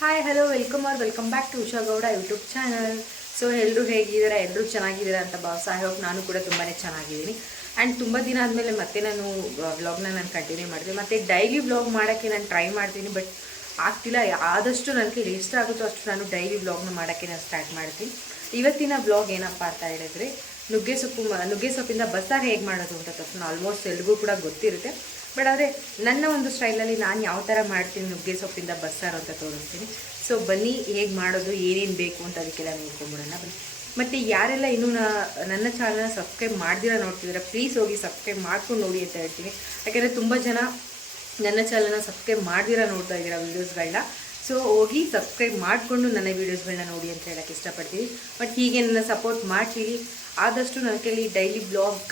Hi hello welcome or welcome back to Usha Gowda YouTube channel so ಎಲ್ಲರೂ ಹೇಗಿದ್ದೀರಾ? ಎಲ್ಲರೂ ಚೆನ್ನಾಗಿದ್ದೀರಾ ಅಂತ ಭಾವಿಸ ಐ ಹೋಪ್ ನಾನು ಕೂಡ ತುಂಬಾ ಚೆನ್ನಾಗಿದ್ದೀನಿ. ಆ್ಯಂಡ್ ತುಂಬ ದಿನ ಆದಮೇಲೆ ಮತ್ತೆ ನಾನು ವ್ಲಾಗ್ನ ನಾನು ಕಂಟಿನ್ಯೂ ಮಾಡ್ತೀನಿ. ಮತ್ತು ಡೈಲಿ ವ್ಲಾಗ್ ಮಾಡೋಕ್ಕೆ ನಾನು ಟ್ರೈ ಮಾಡ್ತೀನಿ ಬಟ್ ಆಗ್ತಿಲ್ಲ. ಆದಷ್ಟು ನನಗೆ ಎಷ್ಟು ಆಗುತ್ತೋ ಅಷ್ಟು ನಾನು ಡೈಲಿ ವ್ಲಾಗ್ನ ಮಾಡೋಕ್ಕೆ ನಾನು ಸ್ಟಾರ್ಟ್ ಮಾಡ್ತೀನಿ. ಇವತ್ತಿನ ವ್ಲಾಗ್ ಏನಪ್ಪ ಅಂತ ಹೇಳಿದ್ರೆ, ನುಗ್ಗೆ ಸೊಪ್ಪು ನುಗ್ಗೆ ಸೊಪ್ಪಿಂದ ಬಸ್ಸಾರು ಹೇಗೆ ಮಾಡೋದು ಅಂತ ತಕ್ಷಣ ಆಲ್ಮೋಸ್ಟ್ ಎಲ್ರಿಗೂ ಕೂಡ ಗೊತ್ತಿರುತ್ತೆ. ಬಟ್ ಆದರೆ ನನ್ನ ಒಂದು ಸ್ಟೈಲಲ್ಲಿ ನಾನು ಯಾವ ಥರ ಮಾಡ್ತೀನಿ ನುಗ್ಗೆ ಸೊಪ್ಪಿಂದ ಬಸ್ಸಾರು ಅಂತ ತೋರಿಸ್ತೀನಿ. ಸೊ ಬನ್ನಿ ಹೇಗೆ ಮಾಡೋದು, ಏನೇನು ಬೇಕು ಅಂತ ಅದಕ್ಕೆಲ್ಲ ನೋಡ್ಕೊಂಬಿಡೋಣ ಬನ್ನಿ. ಮತ್ತು ಯಾರೆಲ್ಲ ಇನ್ನೂ ನನ್ನ ಚಾನಲ್ನ ಸಬ್ಸ್ಕ್ರೈಬ್ ಮಾಡ್ದಿರ ನೋಡ್ತಿದ್ರೆ ಪ್ಲೀಸ್ ಹೋಗಿ ಸಬ್ಸ್ಕ್ರೈಬ್ ಮಾಡ್ಕೊಂಡು ನೋಡಿ ಅಂತ ಹೇಳ್ತೀನಿ. ಯಾಕೆಂದರೆ ತುಂಬ ಜನ ನನ್ನ ಚಾನಲ್ನ ಸಬ್ಸ್ಕ್ರೈಬ್ ಮಾಡ್ದಿರ ನೋಡ್ತಾ ಇದ್ದೀರಾ ವೀಡಿಯೋಸ್ಗಳನ್ನ ಸೊ ಹೋಗಿ ಸಬ್ಸ್ಕ್ರೈಬ್ ಮಾಡಿಕೊಂಡು ನನ್ನ ವೀಡಿಯೋಸ್ಗಳನ್ನ ನೋಡಿ ಅಂತ ಹೇಳೋಕ್ಕೆ ಇಷ್ಟಪಡ್ತೀನಿ. ಬಟ್ ಹೀಗೆ ನನ್ನ ಸಪೋರ್ಟ್ ಮಾಡ್ತೀವಿ ಆದಷ್ಟು ನನ್ನ ಕೈಲಿ ಡೈಲಿ ಬ್ಲಾಗ್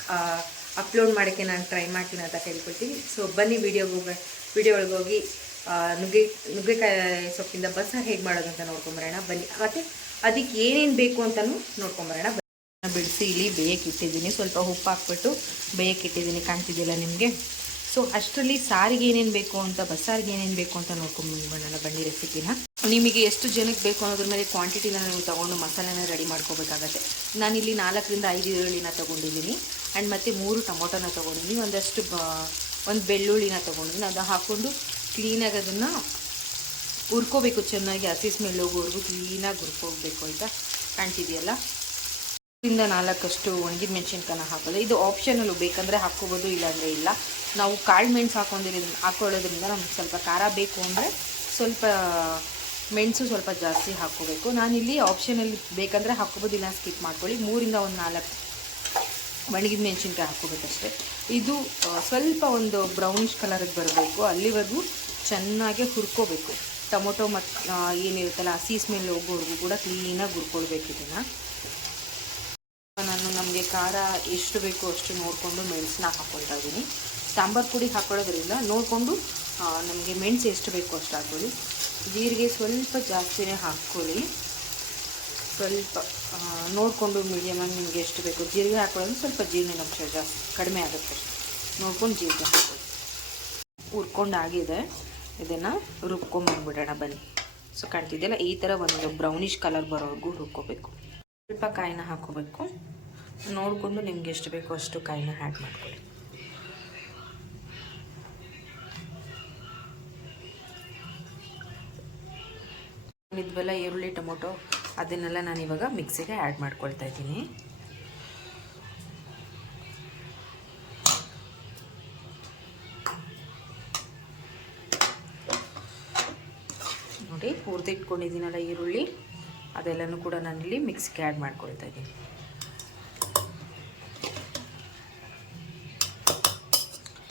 ಅಪ್ಲೋಡ್ ಮಾಡೋಕ್ಕೆ ನಾನು ಟ್ರೈ ಮಾಡ್ತೀನಿ ಅಂತ ಕೇಳ್ಕೊಳ್ತೀನಿ. ಸೊ ಬನ್ನಿ ವೀಡಿಯೋಗೆ ವಿಡಿಯೋ ಒಳಗೆ ಹೋಗಿ ಆ, ನುಗ್ಗೆ ನುಗ್ಗೆಕಾಯಿ ಸೊಪ್ಪಿಂದ ಬಸ್ಸಾರು ಹೇಗೆ ಮಾಡೋದು ಅಂತ ನೋಡ್ಕೊಂಬರೋಣ. ಬನ್ನಿ. ಮತ್ತು ಅದಕ್ಕೆ ಏನೇನು ಬೇಕು ಅಂತಲೂ ನೋಡ್ಕೊಂಬರೋಣ. ಬಿಡಿಸಿ ಇಲ್ಲಿ ಬೇಯಕ್ಕೆ ಇಟ್ಟಿದ್ದೀನಿ. ಸ್ವಲ್ಪ ಉಪ್ಪು ಹಾಕ್ಬಿಟ್ಟು ಬೇಯಕ್ಕೆ ಇಟ್ಟಿದ್ದೀನಿ. ಕಾಣ್ತಿದ್ದಿಲ್ಲ ನಿಮಗೆ? ಸೊ ಅಷ್ಟರಲ್ಲಿ ಸಾರಿಗೆ ಏನೇನು ಬೇಕು ಅಂತ ಬಸ್ಸಾರಿಗೆ ಏನೇನು ಬೇಕು ಅಂತ ನೋಡ್ಕೊಂಬಂದ್ಬಿಡೋಣ ಬನ್ನಿ ರೆಸಿಪಿನ. ನಿಮಗೆ ಎಷ್ಟು ಜನಕ್ಕೆ ಬೇಕು ಅನ್ನೋದ್ರ ಮೇಲೆ ಕ್ವಾಂಟಿಟಿನ ನೀವು ತೊಗೊಂಡು ಮಸಾಲೆನ ರೆಡಿ ಮಾಡ್ಕೋಬೇಕಾಗತ್ತೆ. ನಾನಿಲ್ಲಿ ನಾಲ್ಕರಿಂದ ಐದು ಈರುಳ್ಳಿನ ತೊಗೊಂಡಿದ್ದೀನಿ. ಆ್ಯಂಡ್ ಮತ್ತು ಮೂರು ಟೊಮೊಟೊನ ತೊಗೊಂಡಿದ್ದೀನಿ. ಒಂದಷ್ಟು ಒಂದು ಬೆಳ್ಳುಳ್ಳಿನ ತೊಗೊಂಡಿದ್ದೀನಿ. ಅದು ಹಾಕ್ಕೊಂಡು ಕ್ಲೀನಾಗಿ ಅದನ್ನು ಹುರ್ಕೋಬೇಕು. ಚೆನ್ನಾಗಿ ಹಸಿ ಸ್ಮೆಲ್ ಹೋಗೋವರೆಗೂ ಕ್ಲೀನಾಗಿ ಹುರ್ಕೋಬೇಕು ಆಯಿತಾ? ಕಾಣ್ತಿದೆಯಲ್ಲ? ಇಂದ ನಾಲ್ಕಷ್ಟು ಒಣಗಿದ ಮೆಣಸಿನ್ಕಾಯಿ ಹಾಕೋದು. ಇದು ಆಪ್ಷನಲ್ಲು ಬೇಕಂದರೆ ಹಾಕ್ಕೋಬೋದು, ಇಲ್ಲಾಂದರೆ ಇಲ್ಲ. ನಾವು ಕಾಳು ಮೆಣಸು ಹಾಕೊಂಡಿರೋದ್ರಿಂದ ಹಾಕ್ಕೊಳ್ಳೋದ್ರಿಂದ ನಮ್ಗೆ ಸ್ವಲ್ಪ ಖಾರ ಬೇಕು ಅಂದರೆ ಸ್ವಲ್ಪ ಮೆಣಸು ಸ್ವಲ್ಪ ಜಾಸ್ತಿ ಹಾಕ್ಕೋಬೇಕು. ನಾನಿಲ್ಲಿ ಆಪ್ಷನಲ್ಲಿ ಬೇಕಂದರೆ ಹಾಕ್ಕೋಬೋದು ಇಲ್ಲ ಸ್ಕಿಪ್ ಮಾಡ್ಕೊಳ್ಳಿ. ಮೂರಿಂದ ಒಂದು ನಾಲ್ಕು ಒಣಗಿದ ಮೆಣಸಿನ್ಕಾಯಿ ಹಾಕ್ಕೋಬೇಕಷ್ಟೆ. ಇದು ಸ್ವಲ್ಪ ಒಂದು ಬ್ರೌನಿಷ್ ಕಲರಿಗೆ ಬರಬೇಕು. ಅಲ್ಲಿವರೆಗೂ ಚೆನ್ನಾಗಿ ಹುರ್ಕೋಬೇಕು. ಟೊಮೊಟೊ ಮತ್ತು ಏನಿರುತ್ತಲ್ಲ ಹಸಿ ಸ್ಮೆಲ್ ಹೋಗೋವರೆಗೂ ಕೂಡ ಕ್ಲೀನಾಗಿ ಹುರ್ಕೊಳ್ಬೇಕು ಇದನ್ನು. ನಾನು ನಮಗೆ ಖಾರ ಎಷ್ಟು ಬೇಕೋ ಅಷ್ಟು ನೋಡಿಕೊಂಡು ಮೆಣಸನ್ನ ಹಾಕ್ಕೊಳ್ತಾ ಇದ್ದೀನಿ. ಸಾಂಬಾರು ಪುಡಿ ಹಾಕೊಳ್ಳೋದ್ರಿಂದ ನೋಡಿಕೊಂಡು ನಮಗೆ ಮೆಣಸು ಎಷ್ಟು ಬೇಕೋ ಅಷ್ಟು ಹಾಕ್ಕೊಳ್ಳಿ. ಜೀರಿಗೆ ಸ್ವಲ್ಪ ಜಾಸ್ತಿನೇ ಹಾಕ್ಕೊಳ್ಳಿ. ಸ್ವಲ್ಪ ನೋಡಿಕೊಂಡು ಮೀಡಿಯಮಾಗಿ ನಿಮಗೆ ಎಷ್ಟು ಬೇಕು ಜೀರಿಗೆ ಹಾಕೊಳ್ಳೋದು ಸ್ವಲ್ಪ ಜೀರ್ಣಿನ ಅಂಶ ಜಾಸ್ತಿ, ಕಡಿಮೆ ಆಗುತ್ತೆ ನೋಡ್ಕೊಂಡು ಜೀರಿಗೆ ಹಾಕೊಳ್ಳಿ ಹುರ್ಕೊಂಡು ಆಗಿದೆ. ಇದನ್ನು ರುಬ್ಕೊಂಬಂದ್ಬಿಡೋಣ ಬನ್ನಿ. ಸೊ ಕಾಣ್ತಿದ್ದೆಲ್ಲ ಈ ಥರ ಒಂದು ಬ್ರೌನಿಷ್ ಕಲರ್ ಬರೋವರೆಗೂ ರುಬ್ಕೋಬೇಕು ಸ್ವಲ್ಪ ಕಾಯಿನ ಹಾಕೋಬೇಕು ನೋಡಿಕೊಂಡು ನಿಮ್ಗೆ ಎಷ್ಟು ಬೇಕೋ ಅಷ್ಟು ಕಾಯಿನ ಆ್ಯಡ್ ಮಾಡ್ಕೊಳ್ಳಿ. ಇದ್ವೆಲ್ಲ ಈರುಳ್ಳಿ, ಟೊಮೊಟೊ ಅದನ್ನೆಲ್ಲ ನಾನು ಇವಾಗ ಮಿಕ್ಸಿಗೆ ಆ್ಯಡ್ ಮಾಡ್ಕೊಳ್ತಾ ಇದ್ದೀನಿ. ನೋಡಿ ಹುರಿದಿಟ್ಕೊಂಡಿದ್ದೀನಲ್ಲ ಈರುಳ್ಳಿ. ಅದೆಲ್ಲನೂ ಕೂಡ ನಾನಿಲ್ಲಿ ಮಿಕ್ಸಿಗೆ ಆ್ಯಡ್ ಮಾಡ್ಕೊಳ್ತಾ ಇದ್ದೀನಿ.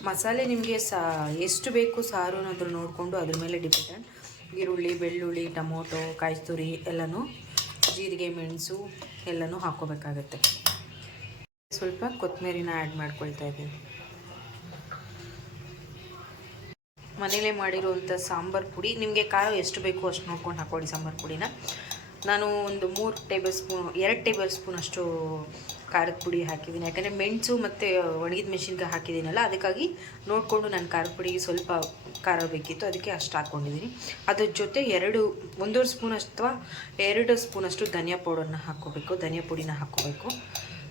ಮಸಾಲೆ ನಿಮಗೆ ಸಾ, ಎಷ್ಟು ಬೇಕು ಸಾರು ಅನ್ನೋದ್ರ ನೋಡಿಕೊಂಡು ಅದ್ರ ಮೇಲೆ ಡಿಪೆಂಡೆಂಟ್ ಈರುಳ್ಳಿ, ಬೆಳ್ಳುಳ್ಳಿ, ಟೊಮೊಟೊ, ಕಾಯಿಸ್ತುರಿ ತುರಿ ಎಲ್ಲನೂ ಜೀರಿಗೆ, ಮೆಣಸು ಎಲ್ಲನೂ ಹಾಕ್ಕೋಬೇಕಾಗತ್ತೆ. ಸ್ವಲ್ಪ ಕೊತ್ತಂಬರಿನ ಆ್ಯಡ್ ಮಾಡ್ಕೊಳ್ತಾ ಇದ್ದೀನಿ. ಮನೇಲೇ ಮಾಡಿರುವಂಥ ಸಾಂಬಾರು ಪುಡಿ, ನಿಮಗೆ ಖಾರ ಎಷ್ಟು ಬೇಕೋ ಅಷ್ಟು ನೋಡ್ಕೊಂಡು ಹಾಕ್ಕೊಳ್ಳಿ ಸಾಂಬಾರು ಪುಡಿನ. ನಾನು ಒಂದು ಮೂರು ಟೇಬಲ್ ಸ್ಪೂನ್ ಎರಡು ಟೇಬಲ್ ಸ್ಪೂನ್ ಅಷ್ಟು ಖಾರದ ಪುಡಿ ಹಾಕಿದ್ದೀನಿ. ಯಾಕಂದರೆ ಮೆಣಸು ಮತ್ತು ಒಣಗಿದ ಮೆಣಸಿನ್ಕಾಯಿ ಹಾಕಿದ್ದೀನಲ್ಲ, ಅದಕ್ಕಾಗಿ ನೋಡಿಕೊಂಡು ನಾನು ಖಾರದ ಪುಡಿಗೆ ಸ್ವಲ್ಪ ಖಾರ ಬೇಕಿತ್ತು. ಅದಕ್ಕೆ ಅಷ್ಟು ಹಾಕ್ಕೊಂಡಿದ್ದೀನಿ ಅದ್ರ ಜೊತೆ ಎರಡು, ಒಂದೂವರೆ ಸ್ಪೂನ್ ಅಥವಾ ಎರಡು ಸ್ಪೂನಷ್ಟು ಧನಿಯಾ ಪೌಡರ್ನ ಹಾಕ್ಕೋಬೇಕು. ಧನಿಯಾ ಪುಡಿನ ಹಾಕ್ಕೋಬೇಕು.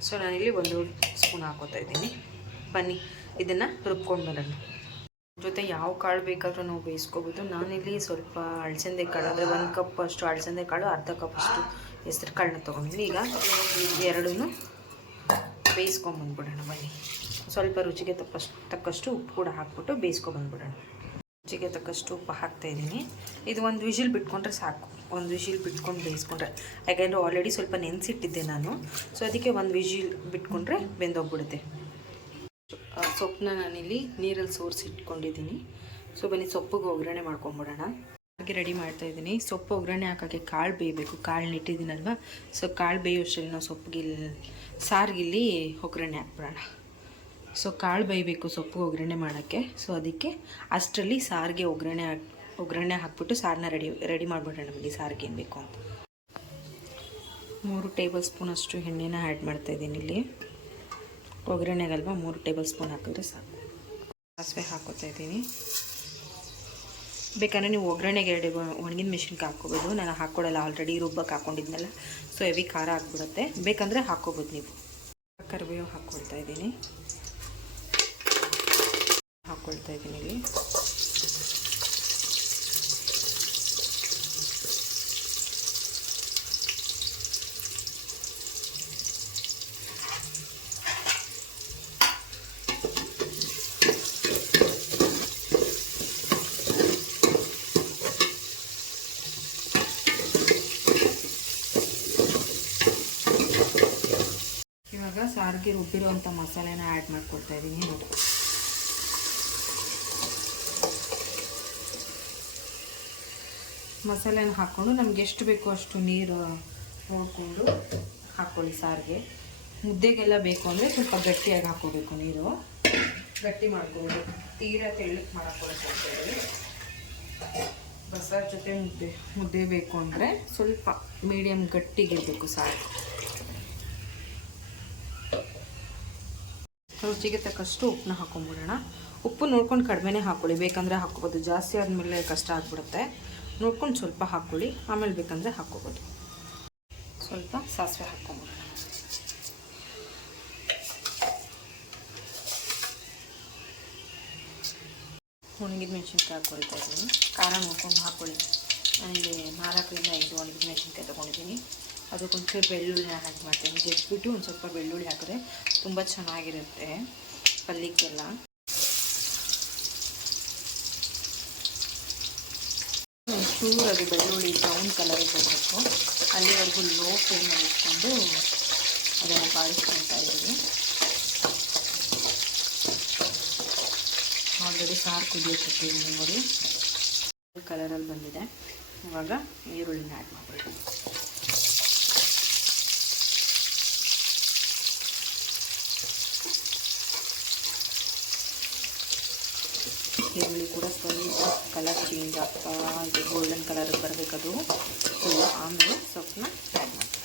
ಸೊ, ನಾನಿಲ್ಲಿ ಒಂದು ಸ್ಪೂನ್ ಹಾಕೋತಾ ಇದ್ದೀನಿ. ಬನ್ನಿ, ಇದನ್ನು ರುಬ್ಕೊಂಡು ಬರೋಣ. ಜೊತೆ ಯಾವ ಕಾಳು ಬೇಕಾದರೂ ನಾವು ಬೇಯಿಸ್ಕೋಬೋದು. ನಾನಿಲ್ಲಿ ಸ್ವಲ್ಪ ಅಳಸಂದೆ ಕಾಳು, ಅಂದರೆ ಒಂದು ಕಪ್ ಅಷ್ಟು ಅಳಸಂದೆ ಕಾಳು, ಅರ್ಧ ಕಪ್ ಅಷ್ಟು ಹೆಸ್ರು ಕಾಳನ್ನ ತೊಗೊಂಡಿದ್ದೀನಿ. ಈಗ ಎರಡೂ ಬೇಯಿಸ್ಕೊಂಬಂದ್ಬಿಡೋಣ ಬನ್ನಿ. ಸ್ವಲ್ಪ ರುಚಿಗೆ ತಕ್ಕಷ್ಟು ತಕ್ಕಷ್ಟು ಉಪ್ಪು ಕೂಡ ಹಾಕ್ಬಿಟ್ಟು ಬೇಯಿಸ್ಕೊಂಬಂದ್ಬಿಡೋಣ ರುಚಿಗೆ ತಕ್ಕಷ್ಟು ಉಪ್ಪು ಹಾಕ್ತಾಯಿದ್ದೀನಿ ಇದು ಒಂದು ವಿಷಿಲ್ ಬಿಟ್ಕೊಂಡ್ರೆ ಸಾಕು. ಒಂದು ವಿಷಿಲ್ ಬಿಟ್ಕೊಂಡು ಬೇಯಿಸ್ಕೊಂಡ್ರೆ. ಯಾಕೆಂದರೆ ಆಲ್ರೆಡಿ ಸ್ವಲ್ಪ ನೆನೆಸಿಟ್ಟಿದ್ದೆ ನಾನು. ಸೊ ಅದಕ್ಕೆ ಒಂದು ವಿಷಿಲ್ ಬಿಟ್ಕೊಂಡ್ರೆ ಬೆಂದೋಗ್ಬಿಡುತ್ತೆ. ಸೊಪ್ಪನ್ನ ನಾನಿಲ್ಲಿ ನೀರಲ್ಲಿ ಸೋರಿಸಿಟ್ಕೊಂಡಿದ್ದೀನಿ. ಸೊ ಬನ್ನಿ, ಸೊಪ್ಪಿಗೆ ಒಗ್ಗರಣೆ ಮಾಡ್ಕೊಂಬಿಡೋಣ. ಹಾಗೆ ರೆಡಿ ಮಾಡ್ತಾ ಇದ್ದೀನಿ. ಸೊಪ್ಪು ಒಗ್ಗರಣೆ ಹಾಕೋಕ್ಕೆ ಕಾಳು ಬೇಯಬೇಕು. ಕಾಳು ನೆಟ್ಟಿದ್ದೀನಲ್ವಾ ಸೊ ಕಾಳು ಬೇಯೋಷ್ಟರಲ್ಲಿ ನಾವು ಸೊಪ್ಪಿಗೆ ಇಲ್ಲಿ ಸಾರಿಗಿಲ್ಲಿ ಒಗ್ಗರಣೆ ಹಾಕ್ಬಿಡೋಣ. ಸೊ ಕಾಳು ಬೇಯಬೇಕು ಸೊಪ್ಪು ಒಗ್ಗರಣೆ ಮಾಡೋಕ್ಕೆ. ಸೊ ಅದಕ್ಕೆ ಅಷ್ಟರಲ್ಲಿ ಸಾರಿಗೆ ಒಗ್ಗರಣೆ ಹಾಕಿ, ಒಗ್ಗರಣೆ ಹಾಕ್ಬಿಟ್ಟು ಸಾರನ್ನ ರೆಡಿ ರೆಡಿ ಮಾಡಿಬಿಡೋಣ ನಮಗೆ ಸಾರಿಗೆ ಏನು ಬೇಕು ಅಂತ. ಮೂರು ಟೇಬಲ್ ಸ್ಪೂನ್ ಅಷ್ಟು ಎಣ್ಣೆನ ಆ್ಯಡ್ ಮಾಡ್ತಾಯಿದ್ದೀನಿ ಇಲ್ಲಿ. ಒಗ್ಗರಣೆಗಲ್ವ? ಮೂರು ಟೇಬಲ್ ಸ್ಪೂನ್ ಹಾಕಿದ್ರೆ ಸಾಕು. ಸಾಸಿವೆ ಹಾಕೋತಾ ಇದ್ದೀನಿ. ಬೇಕಾದ್ರೆ ನೀವು ಒಗ್ಗರಣೆಗೆ ಎರಡು ಒಣಗಿನ ಮಿಷಿನ್ಗೆ ಹಾಕ್ಕೋಬೋದು. ನಾನು ಹಾಕ್ಕೊಡಲ್ಲ ಆಲ್ರೆಡಿ ರುಬ್ಬಕ್ಕೆ ಹಾಕ್ಕೊಂಡಿದ್ನಲ್ಲ. ಸೊ ಹೆವಿ ಖಾರ ಹಾಕ್ಬಿಡುತ್ತೆ ಬೇಕಂದರೆ ಹಾಕ್ಕೋಬೋದು ನೀವು. ಕರಿಬೇವು ಹಾಕ್ಕೊಳ್ತಾ ಇದ್ದೀನಿ. ಹಾಕ್ಕೊಳ್ತಾ ಇದ್ದೀನಿ ಇಲ್ಲಿ. ಸಾರಿಗೆ ರುಬ್ಬಿರುವಂಥ ಮಸಾಲೆನ ಆ್ಯಡ್ ಮಾಡ್ಕೊಳ್ತಾ ಇದ್ದೀನಿ ನೋಡಿ ಮಸಾಲೆನ ಹಾಕ್ಕೊಂಡು ನಮ್ಗೆ ಎಷ್ಟು ಬೇಕೋ ಅಷ್ಟು ನೀರು ನೋಡಿಕೊಂಡು ಹಾಕ್ಕೊಳ್ಳಿ ಸಾರಿಗೆ. ಮುದ್ದೆಗೆಲ್ಲ ಬೇಕು ಅಂದರೆ ಸ್ವಲ್ಪ ಗಟ್ಟಿಯಾಗಿ ಹಾಕ್ಕೋಬೇಕು ನೀರು. ಗಟ್ಟಿ ಮಾಡ್ಕೊಂಡು ತೀರಾ ತೆಳ್ಳಕ್ಕೆ ಮಾಡ್ಕೊಳ್ಳಿ ಬಸಾರ್ ಜೊತೆ ಮುದ್ದೆ ಮುದ್ದೆ ಬೇಕು ಅಂದರೆ ಸ್ವಲ್ಪ ಮೀಡಿಯಮ್ ಗಟ್ಟಿಗಿರಬೇಕು ಸಾರು ರುಚಿಗೆ ತಕ್ಕಷ್ಟು ಉಪ್ಪನ್ನ ಹಾಕೊಂಡ್ಬಿಡೋಣ ಉಪ್ಪು ನೋಡ್ಕೊಂಡು ಕಡಿಮೆನೇ ಹಾಕ್ಕೊಳ್ಳಿ ಬೇಕಂದರೆ ಹಾಕ್ಕೋಬೋದು. ಜಾಸ್ತಿ ಆದಮೇಲೆ ಕಷ್ಟ ಆಗ್ಬಿಡುತ್ತೆ. ನೋಡ್ಕೊಂಡು ಸ್ವಲ್ಪ ಹಾಕ್ಕೊಳ್ಳಿ. ಆಮೇಲೆ ಬೇಕಂದರೆ ಹಾಕ್ಕೋಬೋದು. ಸ್ವಲ್ಪ ಸಾಸಿವೆ ಹಾಕ್ಕೊಂಬಿಡೋಣ. ಒಣಗಿದ ಮೆಣಸಿನ್ಕಾಯಿ ಹಾಕ್ಕೊಳ್ತಾ ಇದ್ದೀನಿ. ಖಾರ ನೋಡ್ಕೊಂಡು ಹಾಕ್ಕೊಳ್ಳಿ. ನನಗೆ ನಾಲ್ಕರಿಂದ ಐದು ಒಣಗಿದ ಮೆಣಸಿನ್ಕಾಯಿ ತೊಗೊಂಡಿದ್ದೀನಿ. ಅದಕ್ಕೆ ಬೆಳ್ಳುಳ್ಳಿ ಹಾಕಿ ಮಾಡ್ತೀನಿ. ಜಜ್ಬಿಟ್ಟು ಒಂದು ಸ್ವಲ್ಪ ಬೆಳ್ಳುಳ್ಳಿ ಹಾಕಿದ್ರೆ ತುಂಬ ಚೆನ್ನಾಗಿರುತ್ತೆ ಪಲ್ಲಿಕ್ಕೆಲ್ಲ ಒಂಚೂರು ಅದು ಬೆಳ್ಳುಳ್ಳಿ ಬ್ರೌನ್ ಕಲರಿಗೆ ಬರಬೇಕು ಅಲ್ಲಿವರೆಗೂ ಲೋ ಫ್ಲೇಮಲ್ಲಿ ಇಟ್ಕೊಂಡು ಅದನ್ನು ಬಾಳಿಸ್ಕೊಳ್ತಾ ಇದ್ದೀವಿ. ಆಲ್ರೆಡಿ ಸಾರು ಕುದಿಯೋಕ್ಕೆ ನೋಡಿ. ಕಲರಲ್ಲಿ ಬಂದಿದೆ. ಇವಾಗ ಈರುಳ್ಳಿನ ಆ್ಯಡ್ ಮಾಡ್ಕೊಳ್ಳಿ ಈರುಳ್ಳಿ ಕೂಡ ಸ್ವಲ್ಪ ಕಲರ್ ಚೇಂಜ್ ಆಗ್ತಾ ಇದೆ. ಗೋಲ್ಡನ್ ಕಲರ್ ಬರಬೇಕದು. ಸ್ವಲ್ಪ ಆಮೇಲೆ ಸೊಪ್ಪನ್ನ ಆ್ಯಡ್ ಮಾಡ್ತಾರೆ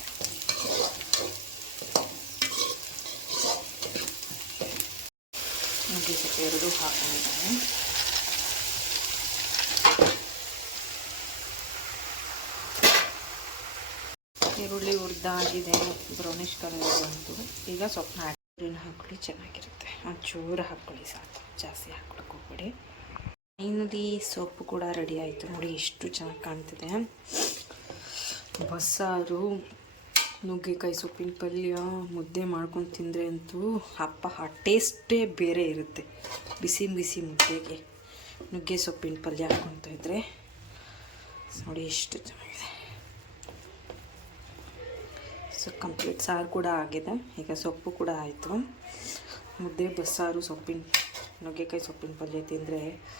ನುಗ್ಗೆ ಸೊಪ್ಪು ಎರಡು ಹಾಕೊಂಡಿದ್ದಾನೆ. ಈರುಳ್ಳಿ ಹುರಿದಾಗಿದೆ ಬ್ರೌನಿಷ್ ಕಲರ್ ಬಂತು. ಈಗ ಸೊಪ್ಪನ್ನ ಹಾಕಿ ಹಾಕೊಳ್ಳಿ ಚೆನ್ನಾಗಿರುತ್ತೆ ಒಂಚೂರು ಹಾಕ್ಕೊಳ್ಳಿ ಸಾಕು. ಜಾಸ್ತಿ ಹಾಕ್ಕೊಳಕ್ಕೆ ಹೋಗ್ಬೇಡಿ. ಫೈನಲಿ ಸೊಪ್ಪು ಕೂಡ ರೆಡಿ ಆಯಿತು. ನೋಡಿ ಎಷ್ಟು ಚೆನ್ನಾಗಿ ಕಾಣ್ತಿದೆ. ಬಸ್ಸಾರು, ನುಗ್ಗೆಕಾಯಿ ಸೊಪ್ಪಿನ ಪಲ್ಯ, ಮುದ್ದೆ ಮಾಡ್ಕೊಂಡು ತಿಂದರೆ ಅಂತೂ ಅಪ್ಪ, ಆ ಟೇಸ್ಟೇ ಬೇರೆ ಇರುತ್ತೆ. ಬಿಸಿ ಬಿಸಿ ಮುದ್ದೆಗೆ ನುಗ್ಗೆ ಸೊಪ್ಪಿನ ಪಲ್ಯ ಹಾಕ್ಕೊತ ಇದ್ದರೆ ನೋಡಿ ಎಷ್ಟು ಚೆನ್ನಾಗಿದೆ. ಸೊ, ಕಂಪ್ಲೀಟ್ ಸಾರು ಕೂಡ ಆಗಿದೆ. ಈಗ ಸೊಪ್ಪು ಕೂಡ ಆಯಿತು. ಮುದ್ದೆ, ಬಸ್ಸಾರು, ಸೊಪ್ಪಿನ, ನುಗ್ಗೆಕಾಯಿ ಸೊಪ್ಪಿನ ಪಲ್ಯ ತಿಂದರೆ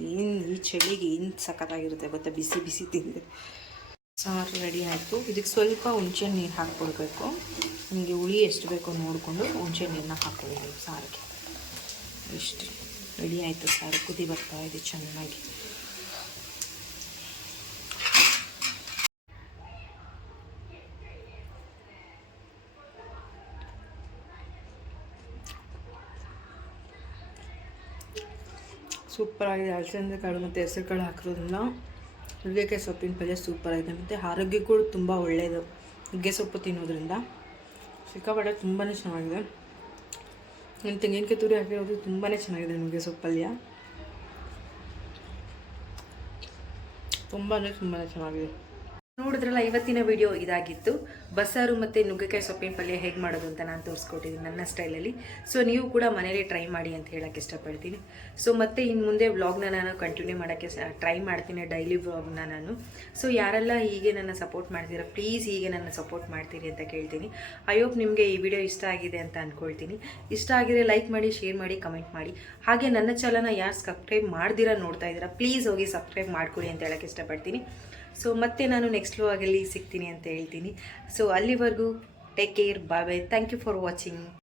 ಏನು ಈ ಚಳಿಗೆ ಏನು ಸಖತ್ತಾಗಿರುತ್ತೆ ಗೊತ್ತಾ? ಬಿಸಿ ಬಿಸಿ ತಿಂದರೆ. ಸಾರು ರೆಡಿ ಆಯಿತು. ಇದಕ್ಕೆ ಸ್ವಲ್ಪ ಹುಣಸೆ ನೀರು ಹಾಕ್ಕೊಡ್ಬೇಕು. ನಿಮಗೆ ಹುಳಿ ಎಷ್ಟು ಬೇಕೋ ನೋಡಿಕೊಂಡು ಹುಣಸೆ ನೀರನ್ನ ಹಾಕ್ಕೊಳ್ಳಿ ನೀವು ಸಾರಿಗೆ. ಇಷ್ಟು. ರೆಡಿ ಆಯಿತು ಸಾರು. ಕುದಿ ಬರ್ತಾ ಇದೆ ಚೆನ್ನಾಗಿ. ಸೂಪರ್ ಆಗಿದೆ. ಅಲಸಂದೆ ಕಾಳು ಮತ್ತು ಹೆಸರು ಕಾಳು ಹಾಕಿರೋದ್ರಿಂದ ನುಗ್ಗೆಕಾಯಿ ಸೊಪ್ಪಿನ ಪಲ್ಯ ಸೂಪರ್ ಆಗಿದೆ ಮತ್ತು ಆರೋಗ್ಯಕ್ಕೂ ತುಂಬ ಒಳ್ಳೆಯದು ನುಗ್ಗೆ ಸೊಪ್ಪು ತಿನ್ನೋದ್ರಿಂದ ಸಿಕ್ಕಾಪಟ್ಟೆ ತುಂಬಾ ಚೆನ್ನಾಗಿದೆ. ನಾನು ತೆಂಗಿನಕಾಯಿ ತುರಿ ಹಾಕಿರೋದು ತುಂಬಾ ಚೆನ್ನಾಗಿದೆ ನುಗ್ಗೆ ಸೊಪ್ಪು ಪಲ್ಯ. ತುಂಬಾ ತುಂಬಾ ಚೆನ್ನಾಗಿದೆ. ನೋಡಿದ್ರಲ್ಲ, ಇವತ್ತಿನ ವಿಡಿಯೋ ಇದಾಗಿತ್ತು. ಬಸ್ಸಾರು ಮತ್ತು ನುಗ್ಗೆಕಾಯಿ ಸೊಪ್ಪಿನ ಪಲ್ಯ ಹೇಗೆ ಮಾಡೋದು ಅಂತ ನಾನು ತೋರಿಸ್ಕೊಟ್ಟಿದ್ದೀನಿ ನನ್ನ ಸ್ಟೈಲಲ್ಲಿ. ಸೊ ನೀವು ಕೂಡ ಮನೇಲಿ ಟ್ರೈ ಮಾಡಿ ಅಂತ ಹೇಳೋಕ್ಕೆ ಇಷ್ಟಪಡ್ತೀನಿ. ಸೊ ಮತ್ತೆ ಇನ್ನು ಮುಂದೆ ವ್ಲಾಗ್ನ ನಾನು ಕಂಟಿನ್ಯೂ ಮಾಡೋಕ್ಕೆ ಟ್ರೈ ಮಾಡ್ತೀನಿ ಡೈಲಿ ವ್ಲಾಗ್ನ ನಾನು. ಸೊ ಯಾರೆಲ್ಲ ಹೀಗೆ ನನ್ನ ಸಪೋರ್ಟ್ ಮಾಡ್ತೀರಾ ಪ್ಲೀಸ್ ಹೀಗೆ ನನ್ನ ಸಪೋರ್ಟ್ ಮಾಡ್ತೀರಿ ಅಂತ ಕೇಳ್ತೀನಿ. ಐ ಹೋಪ್ ನಿಮಗೆ ಈ ವಿಡಿಯೋ ಇಷ್ಟ ಆಗಿದೆ ಅಂತ ಅಂದ್ಕೊಳ್ತೀನಿ ಇಷ್ಟ ಆಗಿದ್ರೆ ಲೈಕ್ ಮಾಡಿ ಶೇರ್ ಮಾಡಿ ಕಮೆಂಟ್ ಮಾಡಿ. ಹಾಗೆ ನನ್ನ ಚಾನಲ್ನ ಯಾರು ಸಬ್ಸ್ಕ್ರೈಬ್ ಮಾಡ್ದಿರ ನೋಡ್ತಾ ಇದ್ದೀರಾ ಪ್ಲೀಸ್ ಹೋಗಿ ಸಬ್ಸ್ಕ್ರೈಬ್ ಮಾಡ್ಕೊಳ್ಳಿ ಅಂತ ಹೇಳೋಕ್ಕೆ ಇಷ್ಟಪಡ್ತೀನಿ. ಸೊ ಮತ್ತೆ ನಾನು ನೆಕ್ಸ್ಟ್ ವ್ಲಾಗಲ್ಲಿ ಸಿಗ್ತೀನಿ ಅಂತ ಹೇಳ್ತೀನಿ. ಸೊ ಅಲ್ಲಿವರೆಗೂ take care bye bye thank you for watching